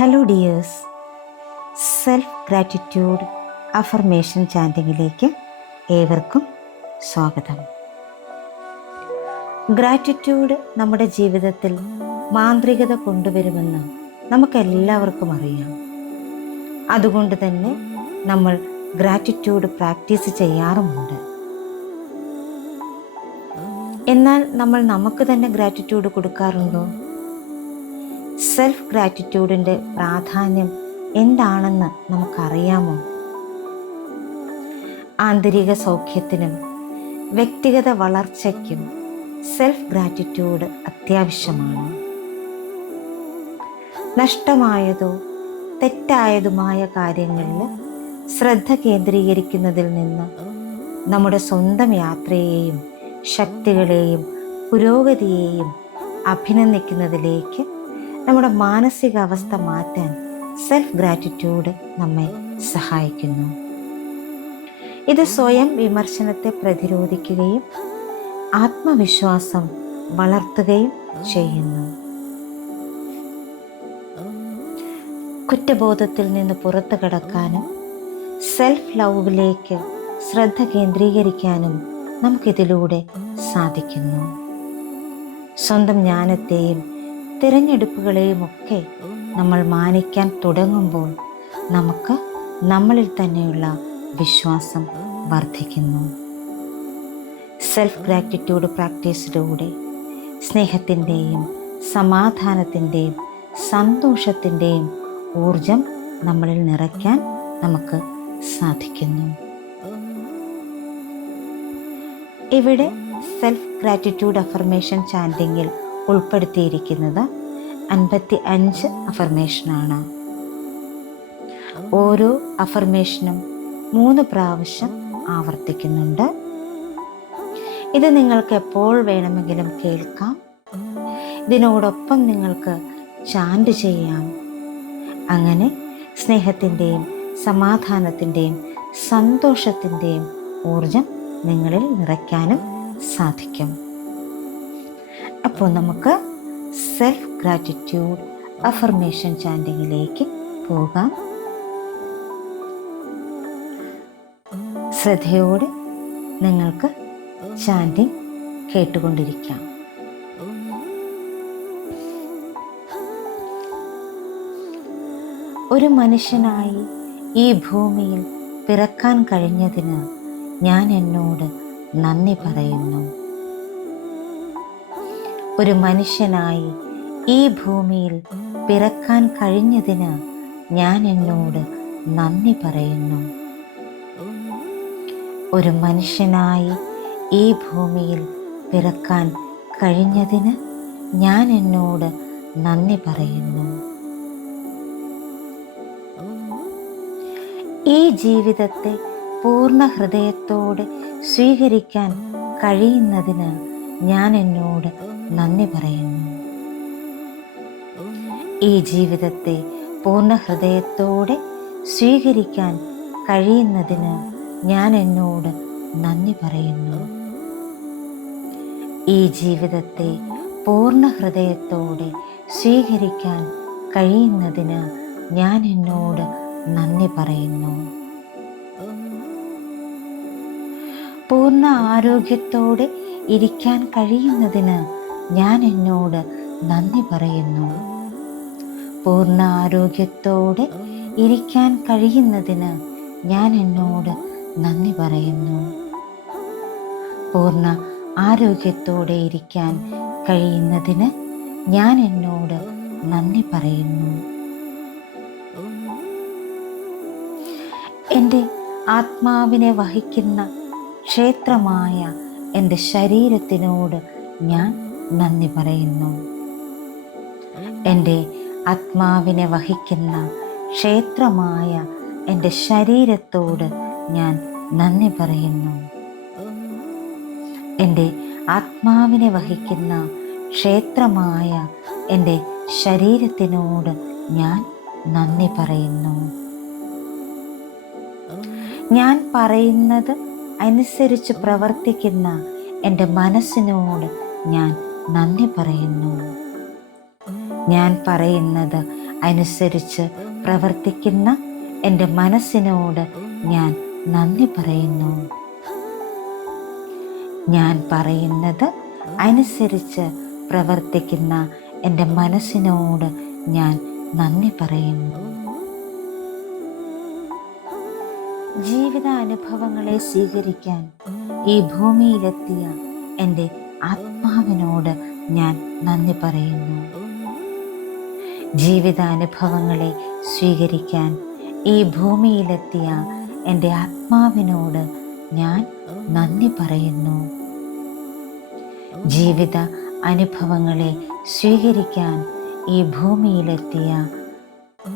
Hello dears, self gratitude affirmation ചാൻറ്റിങ്ങിലേക്ക് ഏവർക്കും സ്വാഗതം. ഗ്രാറ്റിറ്റ്യൂഡ് നമ്മുടെ ജീവിതത്തിൽ മാന്ത്രികത കൊണ്ടുവരുമെന്ന് നമുക്കെല്ലാവർക്കും അറിയാം. അതുകൊണ്ട് തന്നെ നമ്മൾ ഗ്രാറ്റിറ്റ്യൂഡ് പ്രാക്ടീസ് ചെയ്യാറുമുണ്ട്. എന്നാൽ നമ്മൾ നമുക്ക് തന്നെ ഗ്രാറ്റിറ്റ്യൂഡ് കൊടുക്കാറുണ്ടോ? സെൽഫ് ഗ്രാറ്റിറ്റ്യൂഡിൻ്റെ പ്രാധാന്യം എന്താണെന്ന് നമുക്കറിയാമോ? ആന്തരിക സൗഖ്യത്തിനും വ്യക്തിഗത വളർച്ചയ്ക്കും സെൽഫ് ഗ്രാറ്റിറ്റ്യൂഡ് അത്യാവശ്യമാണ്. നഷ്ടമായതോ തെറ്റായതുമായ കാര്യങ്ങളിൽ ശ്രദ്ധ കേന്ദ്രീകരിക്കുന്നതിൽ നിന്ന് നമ്മുടെ സ്വന്തം യാത്രയെയും ശക്തികളെയും പുരോഗതിയെയും അഭിനന്ദിക്കുന്നതിലേക്ക് നമ്മുടെ മാനസികാവസ്ഥ മാറ്റാൻ സെൽഫ് ഗ്രാറ്റിറ്റ്യൂഡ് നമ്മെ സഹായിക്കുന്നു. ഇത് സ്വയം വിമർശനത്തെ പ്രതിരോധിക്കുകയും ആത്മവിശ്വാസം വളർത്തുകയും ചെയ്യുന്നു. കുറ്റബോധത്തിൽ നിന്ന് പുറത്തു കടക്കാനും സെൽഫ് ലവിലേക്ക് ശ്രദ്ധ കേന്ദ്രീകരിക്കാനും നമുക്കിതിലൂടെ സാധിക്കുന്നു. സ്വന്തം ജ്ഞാനത്തെയും തിരഞ്ഞെടുപ്പുകളെയും ഒക്കെ നമ്മൾ മാനിക്കാൻ തുടങ്ങുമ്പോൾ നമുക്ക് നമ്മളിൽ തന്നെയുള്ള വിശ്വാസം വർദ്ധിക്കുന്നു. സെൽഫ് ഗ്രാറ്റിറ്റ്യൂഡ് പ്രാക്ടീസിലൂടെ സ്നേഹത്തിൻ്റെയും സമാധാനത്തിൻ്റെയും സന്തോഷത്തിൻ്റെയും ഊർജം നമ്മളിൽ നിറയ്ക്കാൻ നമുക്ക് സാധിക്കുന്നു. ഇവിടെ സെൽഫ് ഗ്രാറ്റിറ്റ്യൂഡ് അഫർമേഷൻ ചാൻറ്റിങ്ങിൽ ഉൾപ്പെടുത്തിയിരിക്കുന്നത് 55 അഫർമേഷനാണ്. ഓരോ അഫർമേഷനും 3 പ്രാവശ്യം ആവർത്തിക്കുന്നുണ്ട്. ഇത് നിങ്ങൾക്ക് എപ്പോൾ വേണമെങ്കിലും കേൾക്കാം. ഇതിനോടൊപ്പം നിങ്ങൾക്ക് ചാൻറ്റ് ചെയ്യാം. അങ്ങനെ സ്നേഹത്തിൻ്റെയും സമാധാനത്തിൻ്റെയും സന്തോഷത്തിൻ്റെയും ഊർജം നിങ്ങളിൽ നിറയ്ക്കാനും സാധിക്കും. അപ്പോൾ നമുക്ക് സെൽഫ് ഗ്രാറ്റിറ്റ്യൂഡ് അഫർമേഷൻ ചാൻറ്റിങ്ങിലേക്ക് പോകാം. ശ്രദ്ധയോടെ നിങ്ങൾക്ക് ചാൻറ്റിങ് കേട്ടുകൊണ്ടിരിക്കാം. ഒരു മനുഷ്യനായി ഈ ഭൂമിയിൽ പിറക്കാൻ കഴിഞ്ഞതിന് ഞാൻ എന്നോട് നന്ദി പറയുന്നു. ഒരു മനുഷ്യനായി ഈ ഭൂമിയിൽ പിറക്കാൻ കഴിഞ്ഞതിന് ഞാൻ എന്നോട് നന്ദി പറയുന്നു. ഒരു മനുഷ്യനായി ഈ ഭൂമിയിൽ പിറക്കാൻ കഴിഞ്ഞതിന് ഞാൻ എന്നോട് നന്ദി പറയുന്നു. ഈ ജീവിതത്തെ പൂർണ്ണ ഹൃദയത്തോടെ സ്വീകരിക്കാൻ കഴിയുന്നതിന് ഞാൻ എന്നോട് നന്ദി പറയുന്നു. ഈ ജീവിതത്തെ പൂർണ്ണ ഹൃദയത്തോടെ സ്വീകരിക്കാൻ കഴിയുന്നതിന് ഞാൻ എന്നോട് നന്ദി പറയുന്നു. ഈ ജീവിതത്തെ പൂർണ്ണ ഹൃദയത്തോടെ സ്വീകരിക്കാൻ കഴിയുന്നതിന് ഞാൻ എന്നോട് നന്ദി പറയുന്നു. പൂർണ്ണ ആരോഗ്യത്തോടെ ഇരിക്കാൻ കഴിയുന്നതിന് ഞാൻ എന്നോട് നന്ദി പറയുന്നു. പൂർണ്ണ ആരോഗ്യത്തോടെ ഇരിക്കാൻ കഴിയുന്നതിന് ഞാൻ എന്നോട് നന്ദി പറയുന്നു. പൂർണ്ണ ആരോഗ്യത്തോടെ ഇരിക്കാൻ കഴിയുന്നതിന് ഞാൻ എന്നോട് നന്ദി പറയുന്നു. എൻ്റെ ആത്മാവിനെ വഹിക്കുന്ന ക്ഷേത്രമായ എൻ്റെ ശരീരത്തിനോട് ഞാൻ നന്ദി പറയുന്നു. എൻ്റെ ആത്മാവിനെ വഹിക്കുന്ന ക്ഷേത്രമായ എൻ്റെ ശരീരത്തോട് ഞാൻ നന്ദി പറയുന്നു. എൻ്റെ ആത്മാവിനെ വഹിക്കുന്ന ക്ഷേത്രമായ എൻ്റെ ശരീരത്തിനോട് ഞാൻ നന്ദി പറയുന്നു. ഞാൻ പറയുന്നത് അനുസരിച്ച് പ്രവർത്തിക്കുന്ന എൻ്റെ മനസ്സിനോട് ഞാൻ നന്ദി പറയുന്നു. ഞാൻ പറയുന്നത് അനുസരിച്ച് പ്രവർത്തിക്കുന്ന എൻ്റെ മനസ്സിനോട് ഞാൻ നന്ദി പറയുന്നു. ഞാൻ പറയുന്നത് അനുസരിച്ച് പ്രവർത്തിക്കുന്ന എൻ്റെ മനസ്സിനോട് ഞാൻ നന്ദി പറയുന്നു. ജീവിതാനുഭവങ്ങളെ സ്വീകരിക്കാൻ ഈ ഭൂമിയിലെത്തിയ എൻ്റെ ആത്മാവിനോട് ഞാൻ നന്ദി പറയുന്നു. ജീവിതാനുഭവങ്ങളെ സ്വീകരിക്കാൻ ഈ ഭൂമിയിലെത്തിയ എൻ്റെ ആത്മാവിനോട് ഞാൻ നന്ദി പറയുന്നു. ജീവിത അനുഭവങ്ങളെ സ്വീകരിക്കാൻ ഈ ഭൂമിയിലെത്തിയ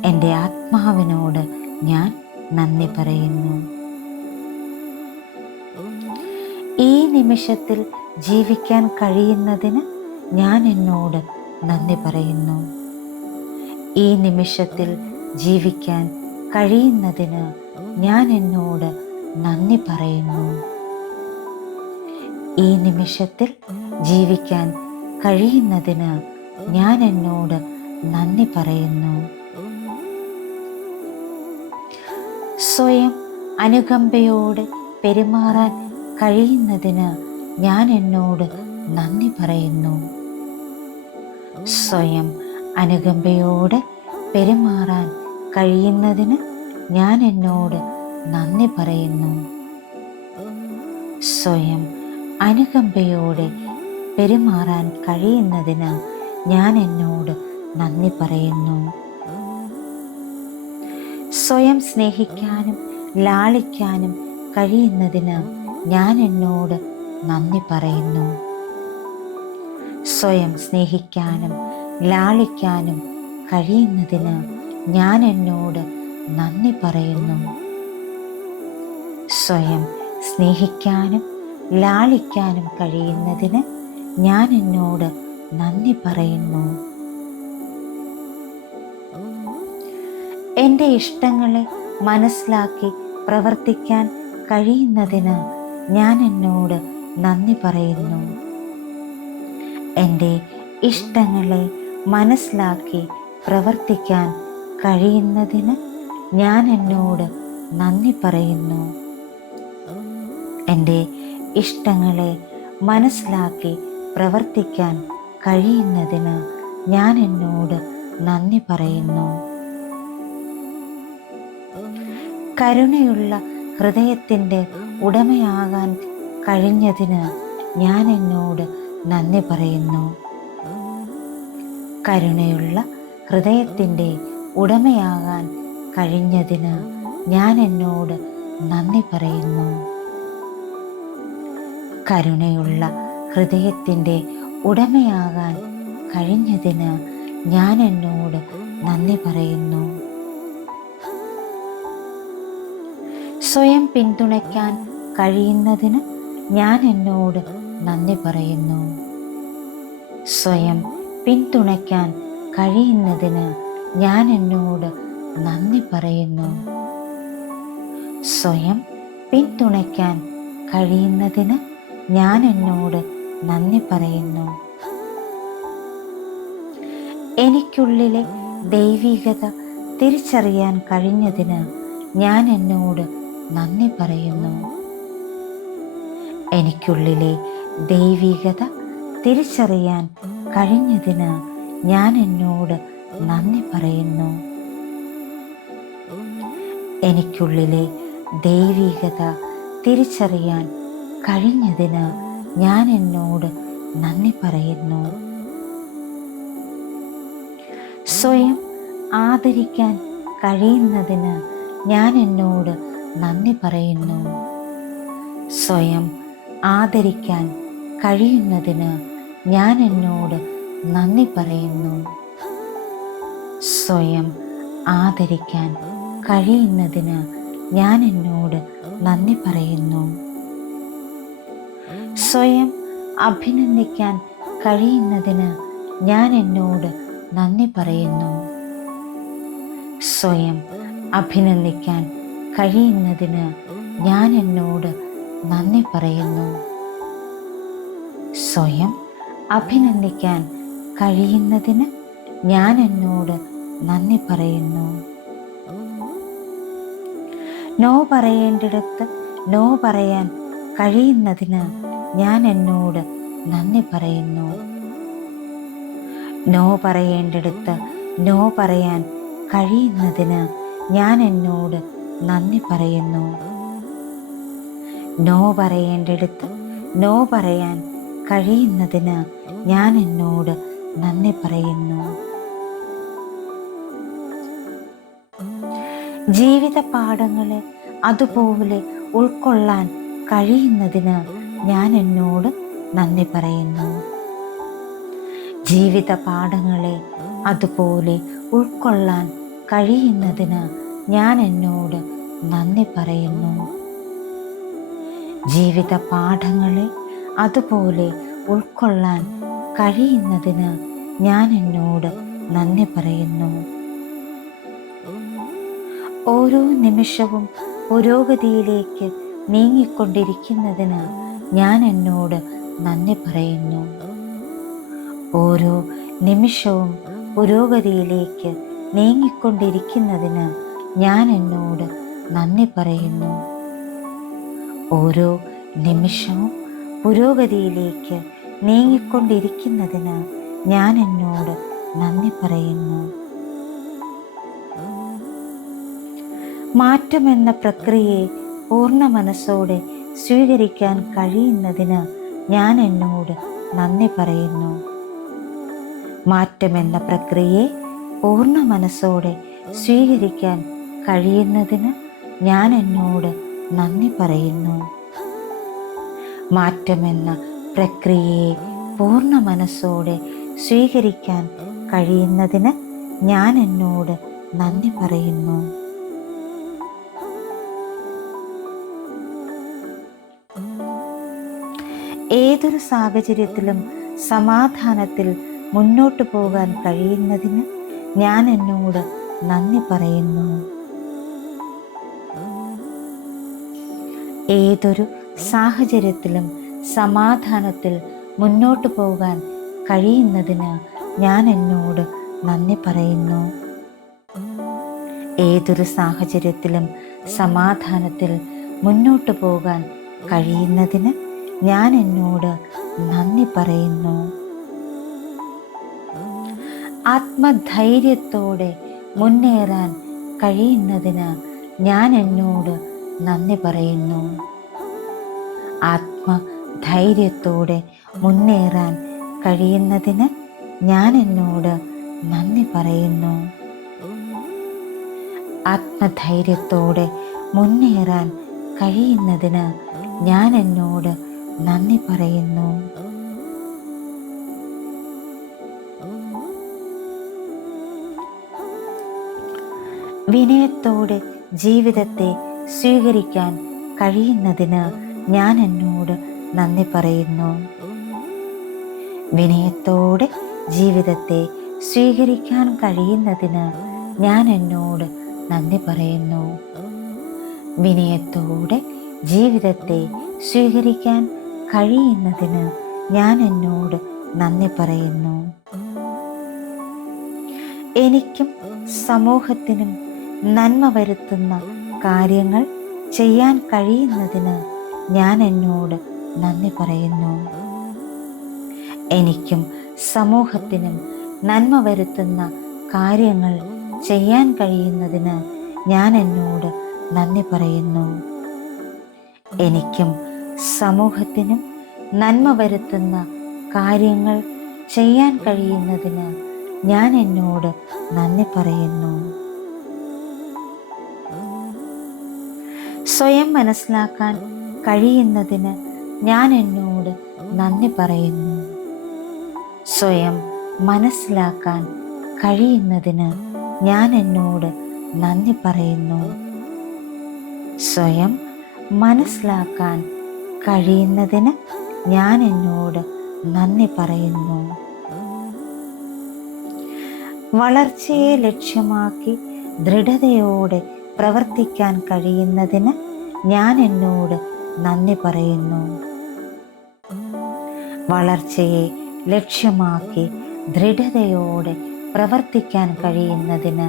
എൻ്റെ ആത്മാവിനോട് ഞാൻ നന്ദി പറയുന്നു. ഈ നിമിഷത്തിൽ ജീവിക്കാൻ കഴിയുന്നതിന് ഞാൻ എന്നോട് നന്ദി പറയുന്നു. ഈ നിമിഷത്തിൽ ജീവിക്കാൻ കഴിയുന്നതിന് ഞാൻ എന്നോട് നന്ദി പറയുന്നു. ഈ നിമിഷത്തിൽ ജീവിക്കാൻ കഴിയുന്നതിന് ഞാൻ എന്നോട് നന്ദി പറയുന്നു. സ്വയം അനുകമ്പയോടെ പെരുമാറാൻ കഴിയുന്നതിന് ഞാൻ എന്നോട് നന്ദി പറയുന്നു. സ്വയം അനുകമ്പയോടെ പെരുമാറാൻ കഴിയുന്നതിന് ഞാൻ എന്നോട് നന്ദി പറയുന്നു. സ്വയം അനുകമ്പയോടെ പെരുമാറാൻ കഴിയുന്നതിന് ഞാൻ എന്നോട് നന്ദി പറയുന്നു. സ്വയം സ്നേഹിക്കാനും ലാളിക്കാനും കഴിയുന്നതിന് ഞാൻ എന്നോട് നന്ദി പറയുന്നു. സ്വയം സ്നേഹിക്കാനും ലാളിക്കാനും കഴിയുന്നതിന് ഞാൻ എന്നോട് നന്ദി പറയുന്നു. സ്വയം സ്നേഹിക്കാനും ലാളിക്കാനും കഴിയുന്നതിന് ഞാൻ എന്നോട് നന്ദി പറയുന്നു. എൻ്റെ ഇഷ്ടങ്ങളെ മനസ്സിലാക്കി പ്രവർത്തിക്കാൻ കഴിയുന്നതിന് ഞാൻ എന്നോട് നന്ദി പറയുന്നു. എൻ്റെ ഇഷ്ടങ്ങളെ മനസ്സിലാക്കി പ്രവർത്തിക്കാൻ കഴിയുന്നതിന് ഞാൻ എന്നോട് നന്ദി പറയുന്നു. എൻ്റെ ഇഷ്ടങ്ങളെ മനസ്സിലാക്കി പ്രവർത്തിക്കാൻ കഴിയുന്നതിന് ഞാൻ എന്നോട് നന്ദി പറയുന്നു. കരുണയുള്ള ഹൃദയത്തിൻ്റെ ഉടമയാകാൻ കഴിഞ്ഞതിന് ഞാൻ എന്നോട് നന്ദി പറയുന്നു. കരുണയുള്ള ഹൃദയത്തിൻ്റെ ഉടമയാകാൻ കഴിഞ്ഞതിന് ഞാൻ എന്നോട് നന്ദി പറയുന്നു. കരുണയുള്ള ഹൃദയത്തിൻ്റെ ഉടമയാകാൻ കഴിഞ്ഞതിന് ഞാൻ എന്നോട് നന്ദി പറയുന്നു. സ്വയം പിന്തുണയ്ക്കാൻ കഴിയുന്നതിന് ഞാൻ എന്നോട് നന്ദി പറയുന്നു. സ്വയം പിന്തുണയ്ക്കാൻ കഴിയുന്നതിന് ഞാൻ എന്നോട് നന്ദി പറയുന്നു. സ്വയം പിന്തുണയ്ക്കാൻ കഴിയുന്നതിന് ഞാൻ എന്നോട് നന്ദി പറയുന്നു. എനിക്കുള്ളിലെ ദൈവികത തിരിച്ചറിയാൻ കഴിഞ്ഞതിന് ഞാൻ എന്നോട് നന്ദി പറയുന്നു. എനിക്കുള്ളിലെ ദൈവികത തിരിച്ചറിയാൻ കഴിഞ്ഞതിന് ഞാൻ എന്നോട് നന്ദി പറയുന്നു. എനിക്കുള്ളിലെ ദൈവികത തിരിച്ചറിയാൻ കഴിഞ്ഞതിന് ഞാൻ എന്നോട് നന്ദി പറയുന്നു. സ്വയം ആദരിക്കാൻ കഴിയുന്നതിന് ഞാൻ എന്നോട് നന്ദി പറയുന്നു. സ്വയം ആദരിക്കാൻ കഴിയുന്നതിന് ഞാൻ എന്നോട് നന്ദി പറയുന്നു. സ്വയം ആദരിക്കാൻ കഴിയുന്നതിന് ഞാൻ എന്നോട് നന്ദി പറയുന്നു. സ്വയം അഭിനന്ദിക്കാൻ കഴിയുന്നതിന് ഞാൻ എന്നോട് നന്ദി പറയുന്നു. സ്വയം അഭിനന്ദിക്കാൻ കഴിയുന്നതിന് ഞാൻ എന്നോട് നന്ദി പറയുന്നു. സ്വയം അഭിനന്ദിക്കാൻ കഴിയുന്നതിന് ഞാൻ എന്നോട് നന്ദി പറയുന്നു. നോ പറയേണ്ടിടത്ത് നോ പറയാൻ കഴിയുന്നതിന് ഞാൻ എന്നോട് നന്ദി പറയുന്നു. നോ പറയേണ്ടിടത്ത് നോ പറയാൻ കഴിയുന്നതിന് ഞാൻ എന്നോട് നന്ദി പറയുന്നു. നോ പറയേണ്ടിടത്ത് നോ പറയാൻ കഴിയുന്നതിന് ഞാൻ എന്നോട് നന്ദി പറയുന്നു. ജീവിത പാഠങ്ങളെ അതുപോലെ ഉൾക്കൊള്ളാൻ കഴിയുന്നതിന് ഞാൻ എന്നോട് നന്ദി പറയുന്നു. ജീവിത പാഠങ്ങളെ അതുപോലെ ഉൾക്കൊള്ളാൻ കഴിയുന്നതിന് ഞാൻ എന്നോട് നന്ദി പറയുന്നു. ജീവിത പാഠങ്ങളെ അതുപോലെ ഉൾക്കൊള്ളാൻ കഴിയുന്നതിന് ഞാൻ എന്നോട് നന്ദി പറയുന്നു. ഓരോ നിമിഷവും പുരോഗതിയിലേക്ക് നീങ്ങിക്കൊണ്ടിരിക്കുന്നതിന് ഞാൻ എന്നോട് നന്ദി പറയുന്നു. ഓരോ നിമിഷവും പുരോഗതിയിലേക്ക് നീങ്ങിക്കൊണ്ടിരിക്കുന്നതിന് ഞാൻ എന്നോട് നന്ദി പറയുന്നു. ഓരോ നിമിഷവും പുരോഗതിയിലേക്ക് നീങ്ങിക്കൊണ്ടിരിക്കുന്നതിന് ഞാൻ എന്നോട് നന്ദി പറയുന്നു. മാറ്റമെന്ന പ്രക്രിയയെ പൂർണ്ണ മനസ്സോടെ സ്വീകരിക്കാൻ കഴിയുന്നതിന് ഞാൻ എന്നോട് നന്ദി പറയുന്നു. മാറ്റമെന്ന പ്രക്രിയയെ പൂർണ്ണ മനസ്സോടെ സ്വീകരിക്കാൻ കഴിയുന്നതിന് ഞാൻ എന്നോട് നന്ദി പറയുന്നു. മാറ്റമെന്ന പ്രക്രിയയെ പൂർണ്ണ മനസ്സോടെ സ്വീകരിക്കാൻ കഴിയുന്നതിന് ഞാൻ എന്നോട് നന്ദി പറയുന്നു. ഏതൊരു സാഹചര്യത്തിലും സമാധാനത്തിൽ മുന്നോട്ടു പോകാൻ കഴിയുന്നതിന് ഞാൻ എന്നോട് നന്ദി പറയുന്നു. ഏതൊരു സാഹചര്യത്തിലും സമാധാനത്തിൽ മുന്നോട്ടു പോകാൻ കഴിയുന്നതിന് ഞാൻ എന്നോട് നന്ദി പറയുന്നു. ഏതൊരു സാഹചര്യത്തിലും സമാധാനത്തിൽ മുന്നോട്ടു പോകാൻ കഴിയുന്നതിന് ഞാൻ എന്നോട് നന്ദി പറയുന്നു. ആത്മധൈര്യത്തോടെ മുന്നേറാൻ കഴിയുന്നതിന് ഞാൻ എന്നോട് നന്ദി പറയുന്നു. ആത്മധൈര്യത്തോടെ മുന്നേറാൻ കഴിയുന്നതിന് ഞാൻ എന്നോട് നന്ദി പറയുന്നു. ആത്മധൈര്യത്തോടെ മുന്നേറാൻ കഴിയുന്നതിന് ഞാൻ എന്നോട് നന്ദി പറയുന്നു. വിനയത്തോടെ ജീവിതത്തെ സ്വീകരിക്കാൻ കഴിയുന്നതിന് ഞാൻ എന്നോട് നന്ദി പറയുന്നു. വിനയത്തോടെ ജീവിതത്തെ സ്വീകരിക്കാൻ കഴിയുന്നതിന് ഞാൻ എന്നോട് നന്ദി പറയുന്നു. വിനയത്തോടെ ജീവിതത്തെ സ്വീകരിക്കാൻ കഴിയുന്നതിന് ഞാൻ എന്നോട് നന്ദി പറയുന്നു. എനിക്കും സമൂഹത്തിനും നന്മ വരുത്തുന്ന കാര്യങ്ങൾ ചെയ്യാൻ കഴിയുന്നതിന് ഞാൻ എന്നോട് നന്ദി പറയുന്നു. എനിക്കും സമൂഹത്തിനും നന്മ വരുത്തുന്ന കാര്യങ്ങൾ ചെയ്യാൻ കഴിയുന്നതിന് ഞാൻ എന്നോട് നന്ദി പറയുന്നു. എനിക്കും സമൂഹത്തിനും നന്മ വരുത്തുന്ന കാര്യങ്ങൾ ചെയ്യാൻ കഴിയുന്നതിന് ഞാൻ എന്നോട് നന്ദി പറയുന്നു. സ്വയം മനസ്സിലാക്കാൻ കഴിയുന്നതിന് ഞാൻ എന്നോട് നന്ദി പറയുന്നു. സ്വയം മനസ്സിലാക്കാൻ കഴിയുന്നതിന് ഞാൻ എന്നോട് നന്ദി പറയുന്നു. സ്വയം മനസ്സിലാക്കാൻ കഴിയുന്നതിന് ഞാൻ എന്നോട് നന്ദി പറയുന്നു. വളർച്ചയെ ലക്ഷ്യമാക്കി ദൃഢതയോടെ പ്രവർത്തിക്കാൻ കഴിയുന്നതിന് ഞാൻ എന്നോട് നന്ദി പറയുന്നു. വളർച്ചയെ ലക്ഷ്യമാക്കി ദൃഢതയോടെ പ്രവർത്തിക്കാൻ കഴിയുന്നതിന്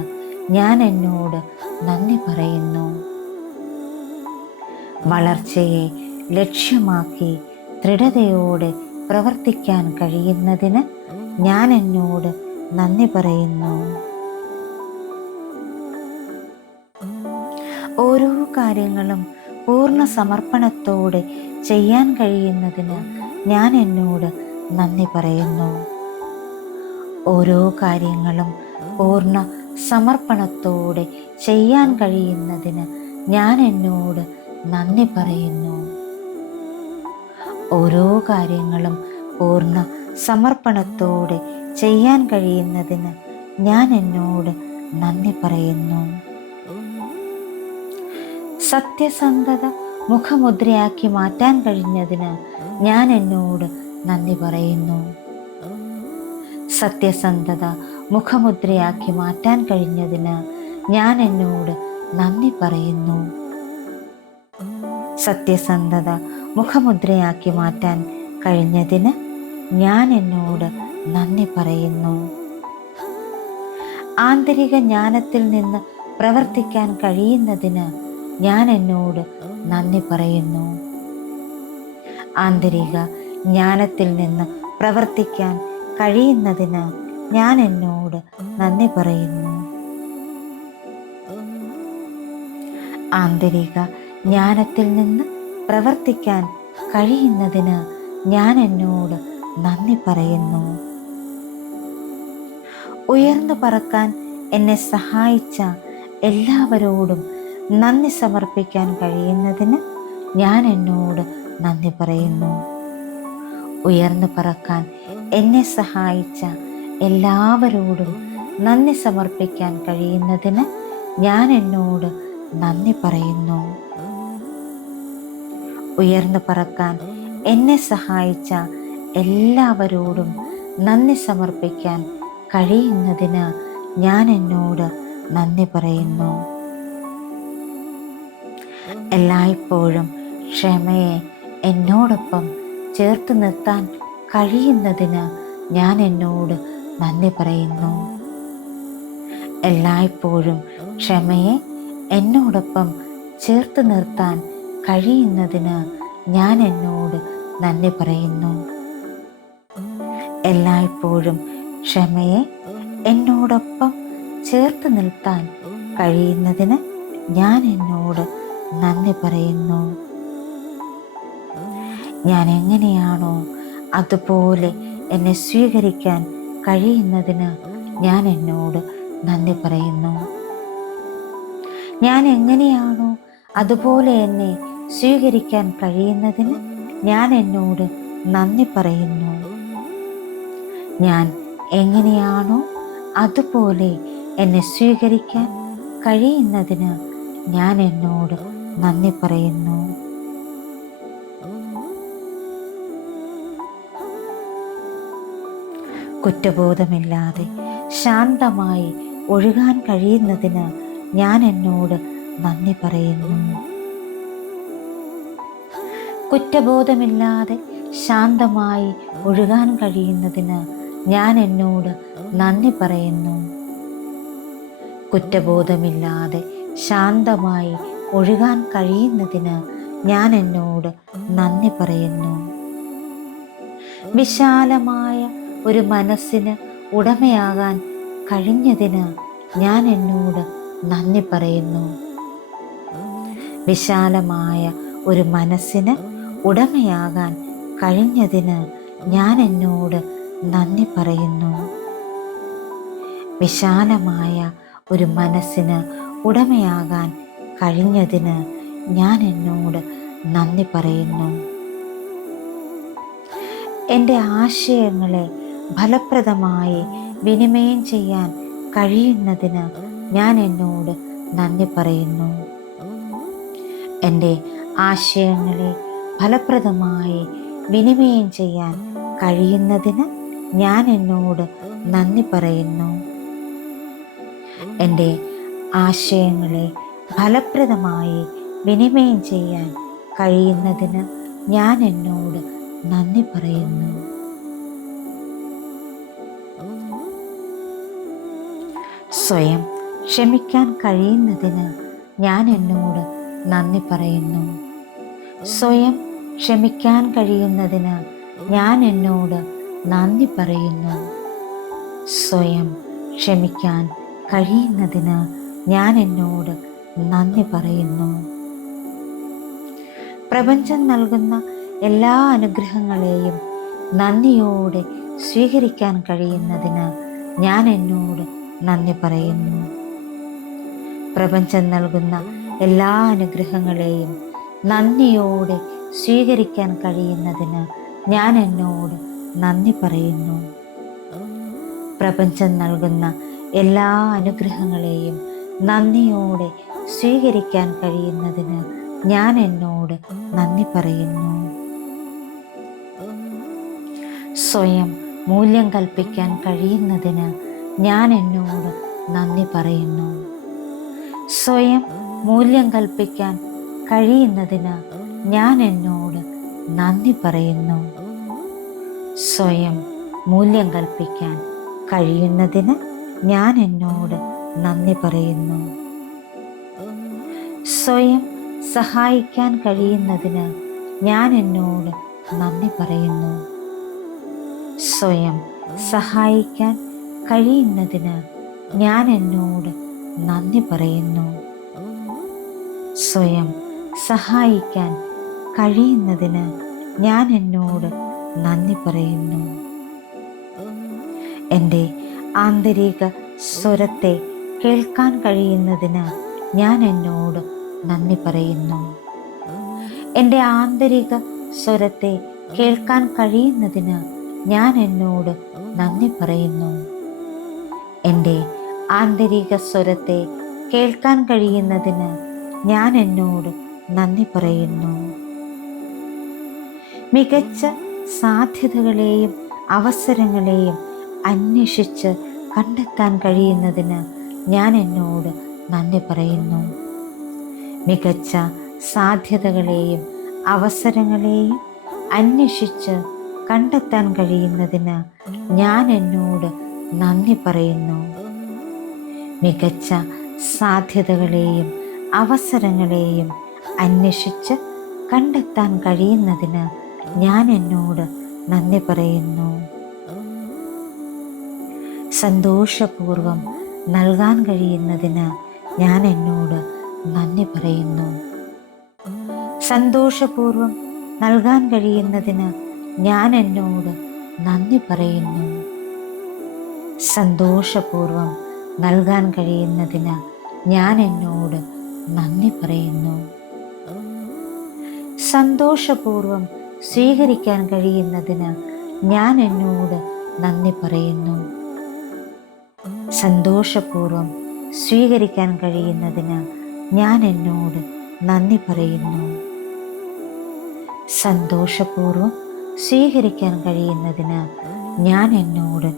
ഞാൻ എന്നോട് നന്ദി പറയുന്നു. വളർച്ചയെ ലക്ഷ്യമാക്കി ദൃഢതയോടെ പ്രവർത്തിക്കാൻ കഴിയുന്നതിന് ഞാൻ എന്നോട് നന്ദി പറയുന്നു. ഓരോ കാര്യങ്ങളും പൂർണ്ണ സമർപ്പണത്തോടെ ചെയ്യാൻ കഴിയുന്നതിന് ഞാൻ എന്നോട് നന്ദി പറയുന്നു. ഓരോ കാര്യങ്ങളും പൂർണ്ണ സമർപ്പണത്തോടെ ചെയ്യാൻ കഴിയുന്നതിന് ഞാൻ എന്നോട് നന്ദി പറയുന്നു. ഓരോ കാര്യങ്ങളും പൂർണ്ണ സമർപ്പണത്തോടെ ചെയ്യാൻ കഴിയുന്നതിന് ഞാൻ എന്നോട് നന്ദി പറയുന്നു. സത്യസന്ധത മുഖമുദ്രയാക്കി മാറ്റാൻ കഴിഞ്ഞതിന് ഞാൻ എന്നോട് നന്ദി പറയുന്നു. സത്യസന്ധത മുഖമുദ്രയാക്കി മാറ്റാൻ കഴിഞ്ഞതിന് ഞാൻ എന്നോട് നന്ദി പറയുന്നു. സത്യസന്ധത മുഖമുദ്രയാക്കി മാറ്റാൻ കഴിഞ്ഞതിന് ഞാൻ എന്നോട് നന്ദി പറയുന്നു. ആന്തരിക ജ്ഞാനത്തിൽ നിന്ന് പ്രവർത്തിക്കാൻ കഴിയുന്നതിന് ഞാൻ എന്നോട് നന്ദി പറയുന്നു. ആന്തരിക ജ്ഞാനത്തിൽ നിന്ന് പ്രവർത്തിക്കാൻ കഴിയുന്നതിന് ഞാൻ എന്നോട് നന്ദി പറയുന്നു. ആന്തരിക ജ്ഞാനത്തിൽ നിന്ന് പ്രവർത്തിക്കാൻ കഴിയുന്നതിന് ഞാൻ എന്നോട് നന്ദി പറയുന്നു. ഉയർന്നു പറക്കാൻ എന്നെ സഹായിച്ച എല്ലാവരോടും നന്ദി സമർപ്പിക്കാൻ കഴിയുന്നതിന് ഞാൻ എന്നോട് നന്ദി പറയുന്നു. ഉയർന്നു പറക്കാൻ എന്നെ സഹായിച്ച എല്ലാവരോടും നന്ദി സമർപ്പിക്കാൻ കഴിയുന്നതിന് ഞാൻ എന്നോട് നന്ദി പറയുന്നു. ഉയർന്നു പറക്കാൻ എന്നെ സഹായിച്ച എല്ലാവരോടും നന്ദി സമർപ്പിക്കാൻ കഴിയുന്നതിന് ഞാൻ എന്നോട് നന്ദി പറയുന്നു. എല്ലായ്പ്പോഴും ക്ഷമയെ എന്നോടൊപ്പം ചേർത്ത് നിർത്താൻ കഴിയുന്നതിന് ഞാൻ എന്നോട് നന്ദി പറയുന്നു. എല്ലായ്പ്പോഴും ക്ഷമയെ എന്നോടൊപ്പം ചേർത്ത് നിർത്താൻ കഴിയുന്നതിന് ഞാൻ എന്നോട് നന്ദി പറയുന്നു. എല്ലായ്പ്പോഴും ക്ഷമയെ എന്നോടൊപ്പം ചേർത്ത് നിർത്താൻ കഴിയുന്നതിന് ഞാൻ എന്നോട് നന്ദി പറയുന്നു. ഞാൻ എങ്ങനെയാണോ അതുപോലെ എന്നെ സ്വീകരിക്കാൻ കഴിയുന്നതിന് ഞാൻ എന്നോട് നന്ദി പറയുന്നു. ഞാൻ എങ്ങനെയാണോ അതുപോലെ എന്നെ സ്വീകരിക്കാൻ കഴിയുന്നതിന് ഞാൻ എന്നോട് നന്ദി പറയുന്നു. ഞാൻ എങ്ങനെയാണോ അതുപോലെ എന്നെ സ്വീകരിക്കാൻ കഴിയുന്നതിന് ഞാൻ എന്നോട് നന്ദി പറയുന്നു. കുറ്റബോധമില്ലാതെ ശാന്തമായി ഒഴുകാൻ കഴിയുന്നതിന് ഞാൻ എന്നോട് നന്ദി പറയുന്നു. കുറ്റബോധമില്ലാതെ ശാന്തമായി ഒഴുകാൻ കഴിയുന്നതിന് ഞാൻ എന്നോട് നന്ദി പറയുന്നു. കുറ്റബോധമില്ലാതെ ശാന്തമായി ഒഴുകാൻ കഴിയുന്നതിന് ഞാൻ എന്നോട് നന്ദി പറയുന്നു. വിശാലമായ ഒരു മനസ്സിന് ഉടമയാകാൻ കഴിഞ്ഞതിന് ഞാൻ എന്നോട് നന്ദി പറയുന്നു. വിശാലമായ ഒരു മനസ്സിന് ഉടമയാകാൻ കഴിഞ്ഞതിന് ഞാൻ എന്നോട് നന്ദി പറയുന്നു. വിശാലമായ ഒരു മനസ്സിന് ഉടമയാകാൻ കഴിഞ്ഞതിന് ഞാൻ എന്നോട് നന്ദി പറയുന്നു. എൻ്റെ ആശയങ്ങളെ ഫലപ്രദമായി വിനിമയം ചെയ്യാൻ കഴിയുന്നതിന് ഞാൻ എന്നോട് നന്ദി പറയുന്നു. എൻ്റെ ആശയങ്ങളെ ഫലപ്രദമായി വിനിമയം ചെയ്യാൻ കഴിയുന്നതിന് ഞാൻ എന്നോട് നന്ദി പറയുന്നു. എൻ്റെ ആശയങ്ങളെ ഫലപ്രദമായി വിനിമയം ചെയ്യാൻ കഴിയുന്നതിന് ഞാൻ എന്നോട് നന്ദി പറയുന്നു. സ്വയം ക്ഷമിക്കാൻ കഴിയുന്നതിന് ഞാൻ എന്നോട് നന്ദി പറയുന്നു. സ്വയം ക്ഷമിക്കാൻ കഴിയുന്നതിന് ഞാൻ എന്നോട് നന്ദി പറയുന്നു. സ്വയം ക്ഷമിക്കാൻ കഴിയുന്നതിന് ഞാൻ എന്നോട് നന്ദി പറയുന്നു. പ്രപഞ്ചം നൽകുന്ന എല്ലാ അനുഗ്രഹങ്ങളെയും നന്ദിയോടെ സ്വീകരിക്കാൻ കഴിയുന്നതിന് ഞാൻ എന്നോട് നന്ദി പറയുന്നു. പ്രപഞ്ചം നൽകുന്ന എല്ലാ അനുഗ്രഹങ്ങളെയും നന്ദിയോടെ സ്വീകരിക്കാൻ കഴിയുന്നതിന് ഞാൻ എന്നോട് നന്ദി പറയുന്നു. പ്രപഞ്ചം നൽകുന്ന എല്ലാ അനുഗ്രഹങ്ങളെയും നന്ദിയോടെ സ്വീകരിക്കാൻ കഴിയുന്നതിന് ഞാൻ എന്നോട് നന്ദി പറയുന്നു. സ്വയം മൂല്യം കൽപ്പിക്കാൻ കഴിയുന്നതിന് ഞാൻ എന്നോട് നന്ദി പറയുന്നു. സ്വയം മൂല്യം കൽപ്പിക്കാൻ കഴിയുന്നതിന് ഞാൻ എന്നോട് നന്ദി പറയുന്നു. സ്വയം മൂല്യം കൽപ്പിക്കാൻ കഴിയുന്നതിന് ഞാൻ എന്നോട് നന്ദി പറയുന്നു. സ്വയം സഹായിക്കാൻ കഴിയുന്നതിന് ഞാൻ എന്നോട് നന്ദി പറയുന്നു. സ്വയം സഹായിക്കാൻ കഴിയുന്നതിന് ഞാൻ എന്നോട് നന്ദി പറയുന്നു. സ്വയം സഹായിക്കാൻ കഴിയുന്നതിന് ഞാൻ എന്നോട് നന്ദി പറയുന്നു. എൻ്റെ ആന്തരിക സ്വരത്തെ കേൾക്കാൻ കഴിയുന്നതിന് ഞാൻ എന്നോട് നന്ദി പറയുന്നു. എൻ്റെ ആന്തരിക സ്വരത്തെ കേൾക്കാൻ കഴിയുന്നതിന് ഞാൻ എന്നോട് നന്ദി പറയുന്നു. എൻ്റെ ആന്തരിക സ്വരത്തെ കേൾക്കാൻ കഴിയുന്നതിന് ഞാൻ എന്നോട് നന്ദി പറയുന്നു. മികച്ച സാധ്യതകളെയും അവസരങ്ങളെയും അന്വേഷിച്ച് കണ്ടെത്താൻ കഴിയുന്നതിന് ഞാൻ എന്നോട് നന്ദി പറയുന്നു. മികച്ച സാധ്യതകളെയും അവസരങ്ങളെയും അന്വേഷിച്ച് കണ്ടെത്താൻ കഴിയുന്നതിന് ഞാൻ എന്നോട് നന്ദി പറയുന്നു. മികച്ച സാധ്യതകളെയും അവസരങ്ങളെയും അന്വേഷിച്ച് കണ്ടെത്താൻ കഴിയുന്നതിന് ഞാൻ എന്നോട് നന്ദി പറയുന്നു. സന്തോഷപൂർവം നൽകാൻ കഴിയുന്നതിന് ഞാൻ എന്നോട് നന്ദി പറയുന്നു. സന്തോഷപൂർവം നൽകാൻ കഴിയുന്നതിന് ഞാൻ എന്നോട് നന്ദി പറയുന്നു. സന്തോഷപൂർവം നൽകാൻ കഴിയുന്നതിന് ഞാൻ എന്നോട് നന്ദി പറയുന്നു. സന്തോഷപൂർവം സ്വീകരിക്കാൻ കഴിയുന്നതിന് ഞാൻ എന്നോട് നന്ദി പറയുന്നു. സന്തോഷപൂർവം സ്വീകരിക്കാൻ കഴിയുന്നതിന് ഞാൻ എന്നോട് നന്ദി പറയുന്നു. സന്തോഷപൂർവം സ്വീകരിക്കാൻ കഴിയുന്നതിന് ഞാൻ എന്നോട്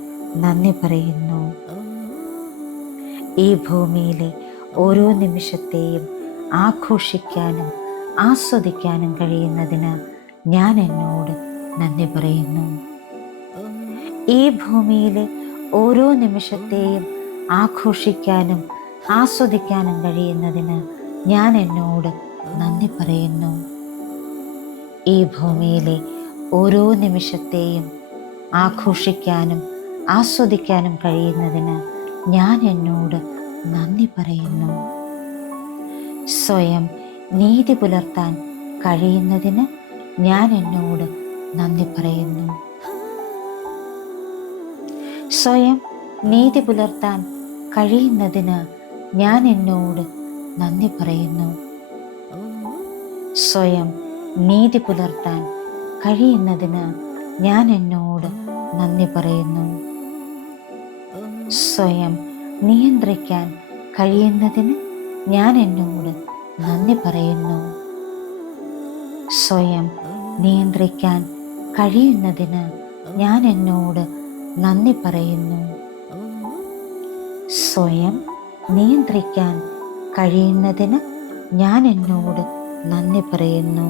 നന്ദി പറയുന്നു. ഈ ഭൂമിയിലെ ഓരോ നിമിഷത്തെയും ആഘോഷിക്കാനും ആസ്വദിക്കാനും കഴിയുന്നതിന് ഞാൻ എന്നോട് നന്ദി പറയുന്നു. ഈ ഭൂമിയിലെ ഓരോ നിമിഷത്തെയും ആഘോഷിക്കാനും ആസ്വദിക്കാനും കഴിയുന്നതിന് ഞാൻ എന്നോട് നന്ദി പറയുന്നു. ഈ ഭൂമിയിലെ ഓരോ നിമിഷത്തെയും ആഘോഷിക്കാനും ആസ്വദിക്കാനും കഴിയുന്നതിന് ഞാൻ എന്നോട് നന്ദി പറയുന്നു. സ്വയം നീതി പുലർത്താൻ കഴിയുന്നതിന് ഞാൻ എന്നോട് നന്ദി പറയുന്നു. സ്വയം നീതി പുലർത്താൻ കഴിയുന്നതിന് ഞാൻ എന്നോട് നന്ദി പറയുന്നു. സ്വയം നീതി പുലർത്താൻ കഴിയുന്നതിന് ഞാൻ എന്നോട് നന്ദി പറയുന്നു. സ്വയം നിയന്ത്രിക്കാൻ കഴിയുന്നതിന് ഞാൻ എന്നോട് നന്ദി പറയുന്നു. സ്വയം നിയന്ത്രിക്കാൻ കഴിയുന്നതിന് ഞാൻ എന്നോട് നന്ദി പറയുന്നു. സ്വയം നിയന്ത്രിക്കാൻ കഴിയുന്നതിന് ഞാൻ എന്നോട് നന്ദി പറയുന്നു.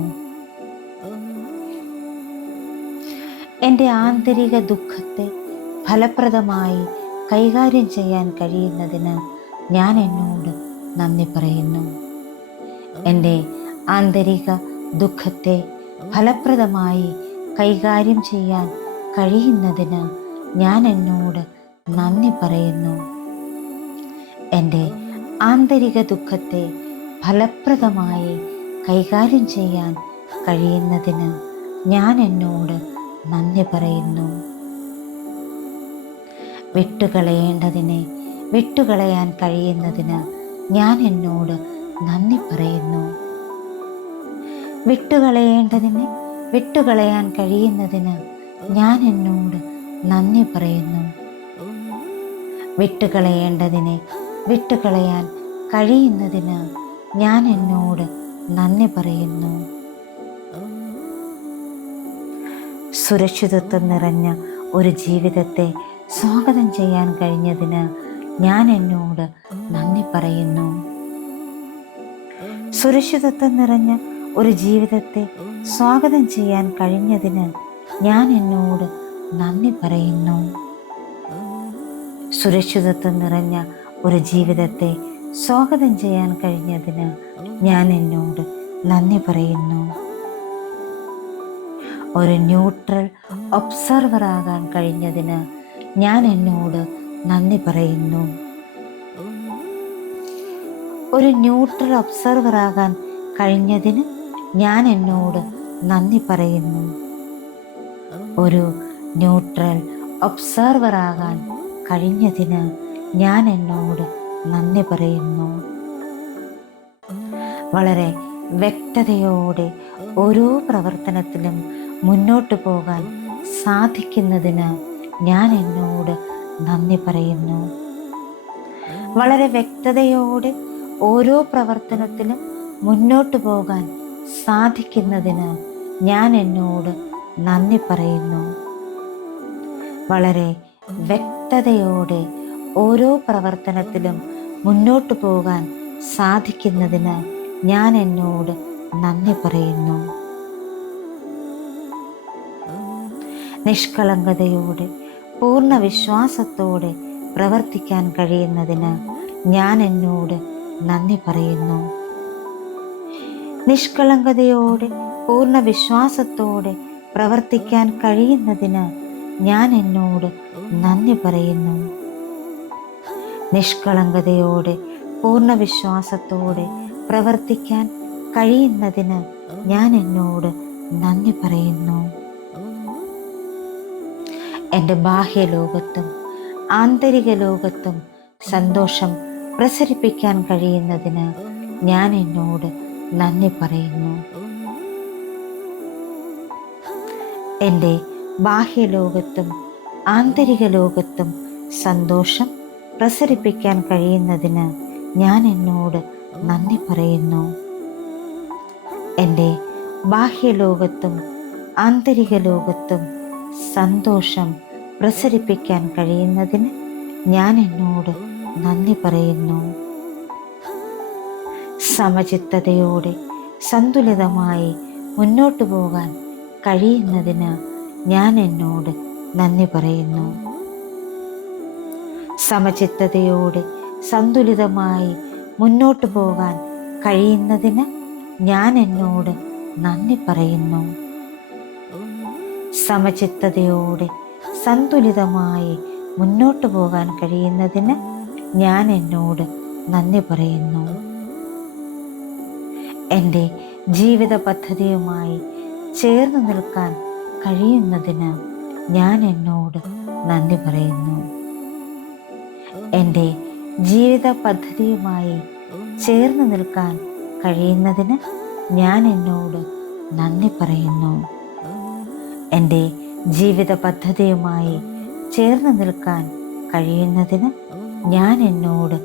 എൻ്റെ ആന്തരിക ദുഃഖത്തെ ഫലപ്രദമായി കൈകാര്യം ചെയ്യാൻ കഴിയുന്നതിന് ഞാൻ എന്നോട് നന്ദി പറയുന്നു. എൻ്റെ ആന്തരിക ദുഃഖത്തെ ഫലപ്രദമായി കൈകാര്യം ചെയ്യാൻ കഴിയുന്നതിന് ഞാൻ എന്നോട് നന്ദി പറയുന്നു. എൻ്റെ ആന്തരിക ദുഃഖത്തെ ഫലപ്രദമായി കൈകാര്യം ചെയ്യാൻ കഴിയുന്നതിന് ഞാൻ എന്നോട് നന്ദി പറയുന്നു. വിട്ടുകളയേണ്ടതിനെ വിട്ടുകളയാൻ കഴിയുന്നതിന് ഞാൻ എന്നോട് നന്ദി പറയുന്നു. വിട്ടുകളയേണ്ടതിനെ വിട്ടുകളയാൻ കഴിയുന്നതിന് ഞാൻ എന്നോട് നന്ദി പറയുന്നു. വിട്ടുകളയേണ്ടതിനെ വിട്ടുകളയാൻ കഴിയുന്നതിന് ഞാൻ എന്നോട് നന്ദി പറയുന്നു. സുരക്ഷിതത്വം നിറഞ്ഞ ഒരു ജീവിതത്തെ സ്വാഗതം ചെയ്യാൻ കഴിഞ്ഞതിന് ഞാൻ എന്നോട് നന്ദി പറയുന്നു. സുരക്ഷിതത്വം നിറഞ്ഞ ഒരു ജീവിതത്തെ സ്വാഗതം ചെയ്യാൻ കഴിഞ്ഞതിന് ഞാൻ എന്നോട് നന്ദി പറയുന്നു. സുരക്ഷിതത്വം നിറഞ്ഞ ഒരു ജീവിതത്തെ സ്വാഗതം ചെയ്യാൻ കഴിഞ്ഞതിന് ഞാൻ എന്നോട് നന്ദി പറയുന്നു. ഒരു ന്യൂട്രൽ ഒബ്സർവറാകാൻ കഴിഞ്ഞതിന് ഞാൻ എന്നോട് നന്ദി പറയുന്നു. ഒരു ന്യൂട്രൽ ഒബ്സർവറാകാൻ കഴിഞ്ഞതിന് ഞാൻ എന്നോട് നന്ദി പറയുന്നു. ഒരു ന്യൂട്രൽ ഒബ്സർവറാകാൻ കഴിഞ്ഞതിന് ഞാൻ എന്നോട് നന്ദി പറയുന്നു. വളരെ വ്യക്തതയോടെ ഓരോ പ്രവർത്തനത്തിലും മുന്നോട്ട് പോകാൻ സാധിക്കുന്നതിന് ഞാൻ എന്നോട് നന്ദി പറയുന്നു. വളരെ വ്യക്തതയോടെ ഓരോ പ്രവർത്തനത്തിലും മുന്നോട്ട് പോകാൻ സാധിക്കുന്നതിന് ഞാൻ എന്നോട് നന്ദി പറയുന്നു. വളരെ വ്യക്തതയോടെ ഓരോ പ്രവർത്തനത്തിലും മുന്നോട്ട് പോകാൻ സാധിക്കുന്നതിന് ഞാൻ എന്നോട് നന്ദി പറയുന്നു. നിഷ്കളങ്കതയോടെ പൂർണ്ണ വിശ്വാസത്തോടെ പ്രവർത്തിക്കാൻ കഴിയുന്നതിന് ഞാൻ എന്നോട് നന്ദി പറയുന്നു. നിഷ്കളങ്കതയോടെ പൂർണ്ണ വിശ്വാസത്തോടെ പ്രവർത്തിക്കാൻ കഴിയുന്നതിന് ഞാൻ എന്നോട് നന്ദി പറയുന്നു. നിഷ്കളങ്കതയോടെ പൂർണ്ണ വിശ്വാസത്തോടെ പ്രവർത്തിക്കാൻ കഴിയുന്നതിന് ഞാൻ എന്നോട് നന്ദി പറയുന്നു. എൻ്റെ ബാഹ്യലോകത്തും ആന്തരിക ലോകത്തും സന്തോഷം പ്രസരിപ്പിക്കാൻ കഴിയുന്നതിന് ഞാൻ എന്നോട് നന്ദി പറയുന്നു. എൻ്റെ ബാഹ്യലോകത്തും ആന്തരിക ലോകത്തും സന്തോഷം പ്രസരിപ്പിക്കാൻ കഴിയുന്നതിന് ഞാൻ എന്നോട് നന്ദി പറയുന്നു. എൻ്റെ ബാഹ്യലോകത്തും ആന്തരിക ലോകത്തും സന്തോഷം പ്രസരിപ്പിക്കാൻ കഴിയുന്നതിന് ഞാൻ എന്നോട് നന്ദി പറയുന്നു. സമചിത്തതയോടെ സന്തുലിതമായി മുന്നോട്ട് പോകാൻ കഴിയുന്നതിന് ഞാൻ എന്നോട് നന്ദി പറയുന്നു. സമചിത്തതയോടെ സന്തുലിതമായി മുന്നോട്ട് പോകാൻ കഴിയുന്നതിന് ഞാൻ എന്നോട് നന്ദി പറയുന്നു. സമചിത്തതയോടെ സന്തുലിതമായി മുന്നോട്ട് പോകാൻ കഴിയുന്നതിന് ഞാൻ എന്നോട് നന്ദി പറയുന്നു. എൻ്റെ ജീവിത പദ്ധതിയുമായി ചേർന്ന് നിൽക്കാൻ കഴിയുന്നതിന് ഞാൻ എന്നോട് നന്ദി പറയുന്നു. എൻ്റെ ജീവിത പദ്ധതിയുമായി ചേർന്ന് നിൽക്കാൻ കഴിയുന്നതിന് ഞാൻ എന്നോട് നന്ദി പറയുന്നു. എൻ്റെ ജീവിത പദ്ധതിയുമായി ചേർന്ന് നിൽക്കാൻ കഴിയുന്നതിന് ഞാൻ എന്നോട്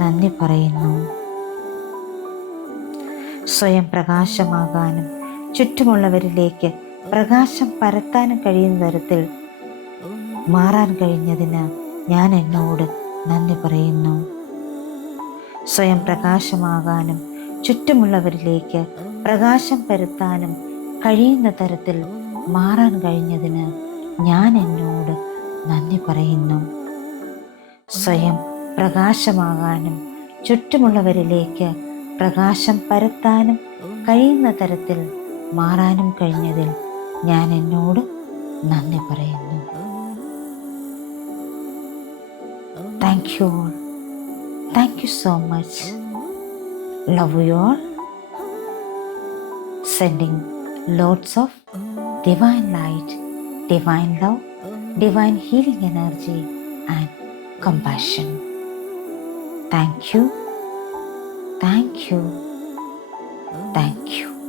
നന്ദി പറയുന്നു. സ്വയം പ്രകാശമാകാനും ചുറ്റുമുള്ളവരിലേക്ക് പ്രകാശം പരത്താനും കഴിയുന്ന തരത്തിൽ മാറാൻ കഴിഞ്ഞതിന് ഞാൻ എന്നോട് നന്ദി പറയുന്നു. സ്വയം പ്രകാശമാകാനും ചുറ്റുമുള്ളവരിലേക്ക് പ്രകാശം പരത്താനും കഴിയുന്ന തരത്തിൽ മാറാൻ കഴിഞ്ഞതിന് ഞാൻ എന്നോട് നന്ദി പറയുന്നു. സ്വയം പ്രകാശമാകാനും ചുറ്റുമുള്ളവരിലേക്ക് പ്രകാശം പരത്താനും കഴിയുന്ന തരത്തിൽ മാറാനും കഴിഞ്ഞതിൽ ഞാൻ എന്നോട് നന്ദി പറയുന്നു. Thank you all. Thank you so much. Love you all. Sending lots of divine light, divine love, divine healing energy and compassion. Thank you, thank you, thank you.